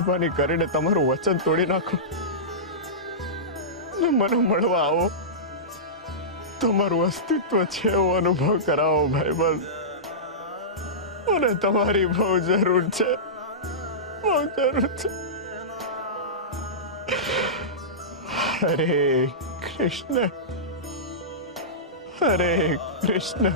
મહેરબાની કરીને તમારું વચન તોડી નાખો ને મને મળવા આવો, તમારું અસ્તિત્વ છે એવો અનુભવ કરાવો ભાઈબંધ. મને તમારી બહુ જરૂર છે, બહુ જરૂર છે. હરે કૃષ્ણ, હરે કૃષ્ણ.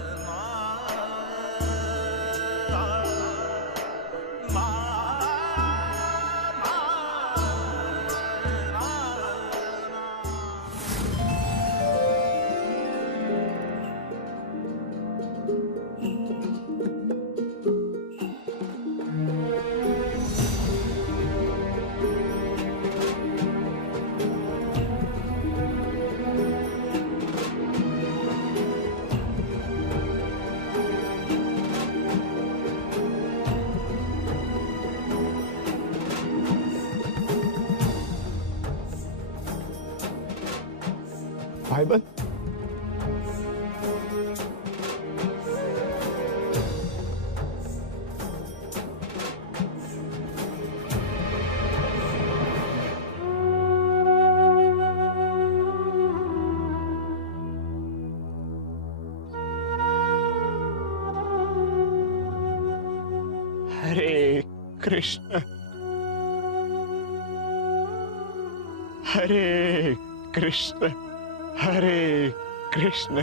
ભાઈબંધ, હરે કૃષ્ણ, હરે કૃષ્ણ, હરે કૃષ્ણ.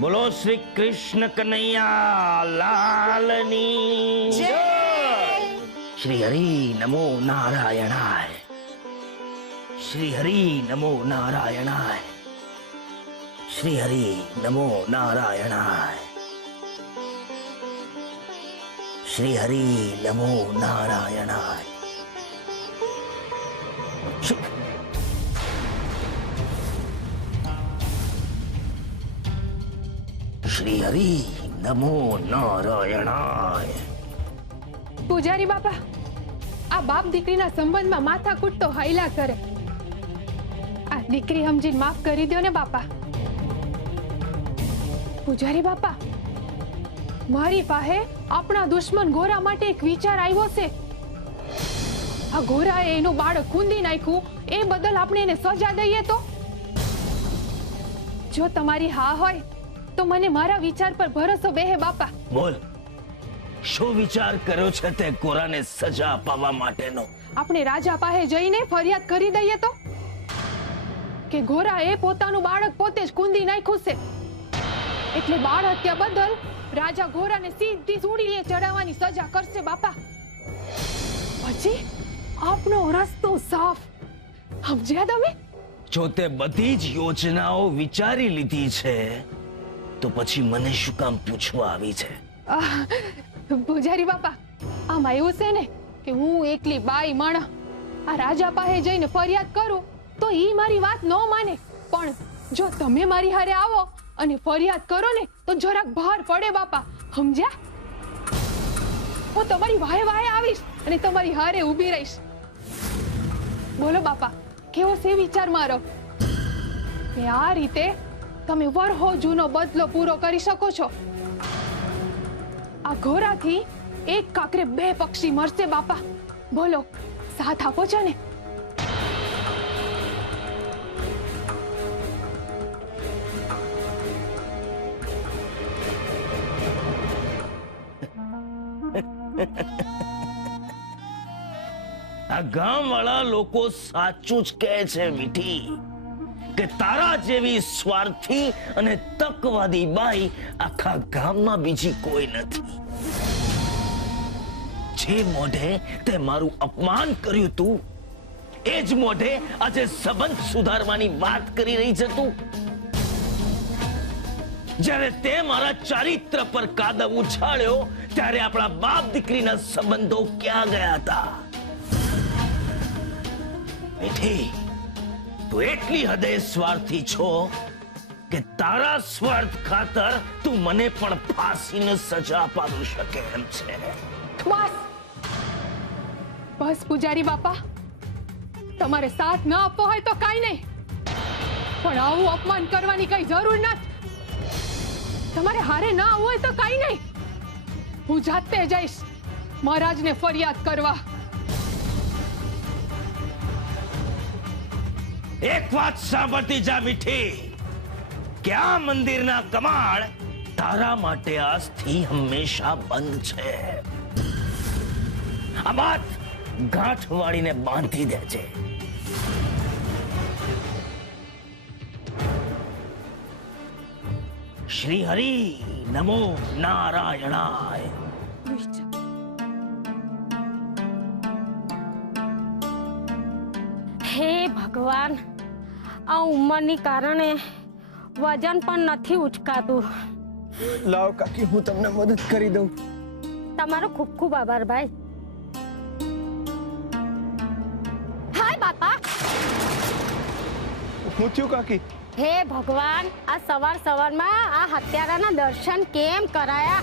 બોલો શ્રી કૃષ્ણ કનૈયા લાલની જય. શ્રી હરિ નમો નારાયણાય, શ્રી હરિ નમો નારાયણાય, શ્રી હરિ નમો નારાયણાય, શ્રી હરિ નમો નારાયણાય. શ્રી હરિ નમો નારાયણાય. પૂજારી બાપા, આ બાપ દીકરીના સંબંધમાં માથાકૂટ તો હૈલા કરે. આ દીકરી સમજીને માફ કરી દો ને બાપા. પૂજારી બાપા, મારી પાસે આપણા દુશ્મન ગોરા માટે એક વિચાર આવ્યો છે. આ ગોરાએ એનું બાળક ખૂંદી નાખ્યું, એ બદલ આપણે એને સજા દઈએ તો? જો તમારી હા હોય તો મને મારા વિચાર પર ભરોસો બેહે બાપા. બોલ, શું વિચાર કર્યો છે તે ગોરાને સજા અપાવવા માટેનો? આપણે રાજા પાસે જઈને ફરિયાદ કરી દઈએ તો કે ગોરાએ પોતાનું બાળક પોતે જ કૂંદી નાખ્યું છે, એટલે બાળ હત્યા બદલ રાજા ગોરાને સીધી સૂડીએ ચડાવવાની સજા કરશે બાપા. પછી આપનો રસ્તો સાફ. સમજ્યા તમે? જો તે બધી જ યોજનાઓ વિચારી લીધી છે તો પછી મને શું કામ પૂછવા આવી છે? પૂજારી બાપા, આમાં એવું છે ને કે હું એકલી બાઈ માણા આ રાજા પાસે જઈને ફરિયાદ કરું તો ઈ મારી વાત ન માને, પણ જો તમે મારી હારે આવો અને ફરિયાદ કરો ને તો જરાક ભાર પડે બાપા. સમજ્યા? હું તમારી વાહે વાહે આવીશ અને તમારી હારે ઊભી રહીશ. બોલો બાપા, કેવો છે વિચાર મારો? કે આ રીતે તમે વરહો જૂનો બદલો પૂરો કરી શકો છો. આ ઘોરાથી એક કાકરે બે પક્ષી મરશે બાપા. બોલો, સાથ આપો છો ને? આ ગામવાળા લોકો સાચું જ કહે છે મીઠી, કે તારા જેવી સ્વાર્થી અને તકવાદી બાઈ આખા ગામમાં બીજી કોઈ નથી. જે મોઢે તે મારું અપમાન કર્યું તું, એ જ મોઢે આજે સંબંધ સુધારવાની વાત કરી રહી છે તું. જ્યારે તે મારા ચારિત્ર પર કાદવ ઉછાળ્યો ત્યારે આપણા બાપ દીકરીના સંબંધો ક્યાં ગયા હતા? મીઠી, તું એટલી હદે સ્વાર્થી છો કે તારા સ્વાર્થ ખાતર તું મને પણ ફાંસીની સજા અપાવી શકે એમ છે. બસ બસ પૂજારી બાપા, તમારે સાથ ન આપવો હોય તો કાઈ નહીં, પણ આવું અપમાન કરવાની કઈ જરૂર નથી. તમારે હારે ના આવવું હોય તો કઈ નહીં, હું જાતે જઈશ મહારાજને ફરિયાદ કરવા. એક વાત સાંભળતી જા મીઠી, કે આ મંદિરના કમાળ તારા માટે આજથી હંમેશા બંધ છે. આ વાત ગાંઠ વાળીને બાંધી દેજે. શ્રી હરિ નમો નારાયણાય. હે ભગવાન, આ ઉંમરની કારણે વજન પણ નથી ઉચકાતું. લાવ કાકી, હું તમને મદદ કરી દઉં. તમારો ખૂબ ખૂબ આભાર ભાઈ. હાય બાપા. હું થયું કાકી? હે ભગવાન, આ સવાર સવારમાં આ હત્યારાના દર્શન કેમ કરાયા?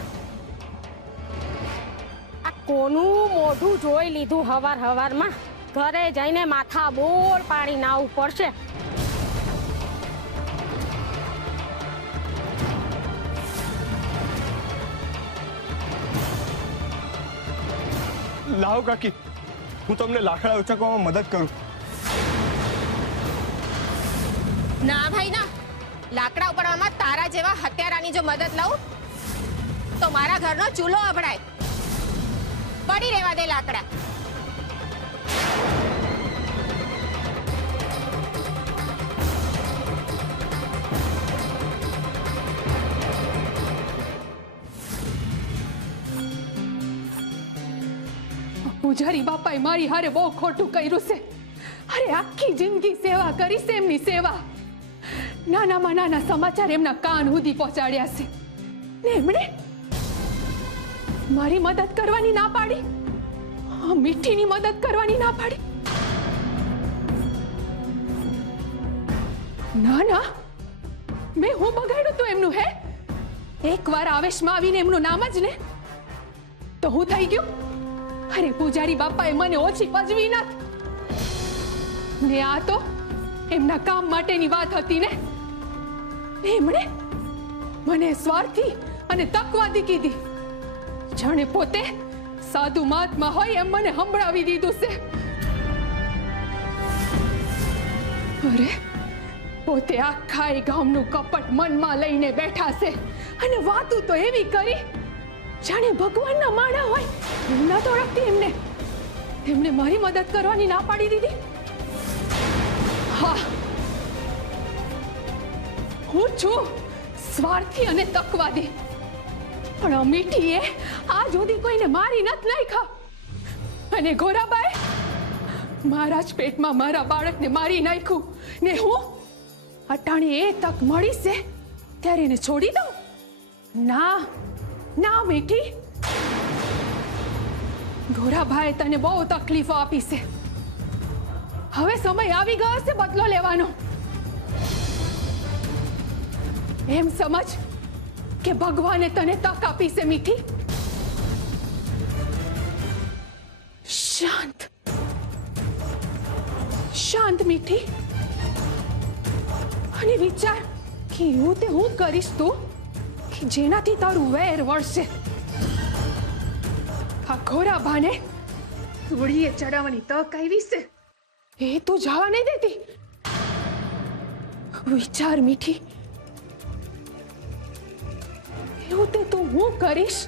આ કોનું મોઢું જોઈ લીધું હવાર હવારમાં? ઘરે જઈને માથા બોળ પાણી નાવું પડશે. લાવ કાકી, હું તમને લાકડા ઉચકવામાં મદદ કરું. ના ભાઈ ના, લાકડા ઉપાડવામાં તારા જેવા હત્યારાની જો મદદ લઉં તો મારા ઘરનો ચૂલો અભડાય. પડી રહેવા દે લાકડા. પૂજારી બાપાએ મારી હારે બહુ ખોટું કર્યું છે. અરે આખી જિંદગી સેવા કરી છે એમની સેવા. નાનામાં નાના સમાચાર એમના કાન સુધી પહોંચાડ્યા છે ને એમણે મારી મદદ કરવાની ના પાડી, મીઠીની મદદ કરવાની ના પાડી. ના ના, મેં હું બગાડ્યું તું એમનું? હે, એકવાર આવેશમાં આવીને એમનું નામ જ ને તો હું થઈ ગયું. અરે પૂજારી બાપાએ મને ઓછી પજવી નથી ને આ તો એમના કામ માટેની વાત હતી ને. એમણે મને સ્વાર્થી અને તકવાદી કીધી, જાણે પોતે સાધુ મહાત્મા હોય એમ મને સંભળાવી દીધું છે. અરે પોતે આખા એ ગામનું કપટ મનમાં લઈને બેઠા છે અને વાતું તો એવી કરી જાણે ભગવાનના માણા હોય. ના તો ઓળખતી એમને. એમને મારી મદદ કરવાની ના પાડી દીધી. હા, હું છું સ્વાર્થી અને તકવાદી, પણ મીઠીએ આજ સુધી કોઈને મારી નથી નાખ્યા. અને ગોરાબાએ મારા જ પેટમાં મારા બાળકને મારી નાખ્યું ને હું અટાણે એ તક મળી છે ત્યારે એને છોડી દઉં? ના ના મીઠી, ગોરાભાઈ તને બહુ તકલીફો આપી છે. હવે સમય આવી ગયો છે બદલો લેવાનો. એમ સમજ કે ભગવાને તને તક આપી છે મીઠી. શાંત શાંત મીઠી, અને વિચાર કે એવું તે હું કરીશ તું કે જેનાથી તારું વેર વળશે. આ ગોરાભાને ધૂળીએ ચડાવવાની તક આવી છે, એ તું જવા નહીં દેતી. વિચાર મીઠી, એવું તે તું હું કરીશ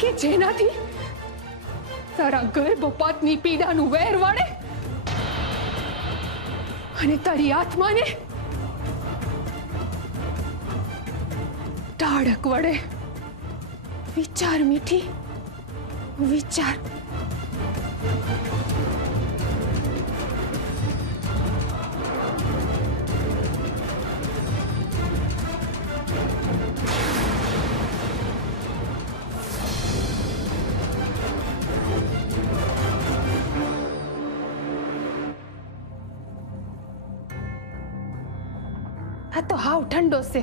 કે જેનાથી તારા ગર્ભપાતની પીડાનું વેર વળે અને તારી આત્માને ટાળક વળે. વિચાર મીઠી, વિચાર. આ તો હાવ ઠંડો છે.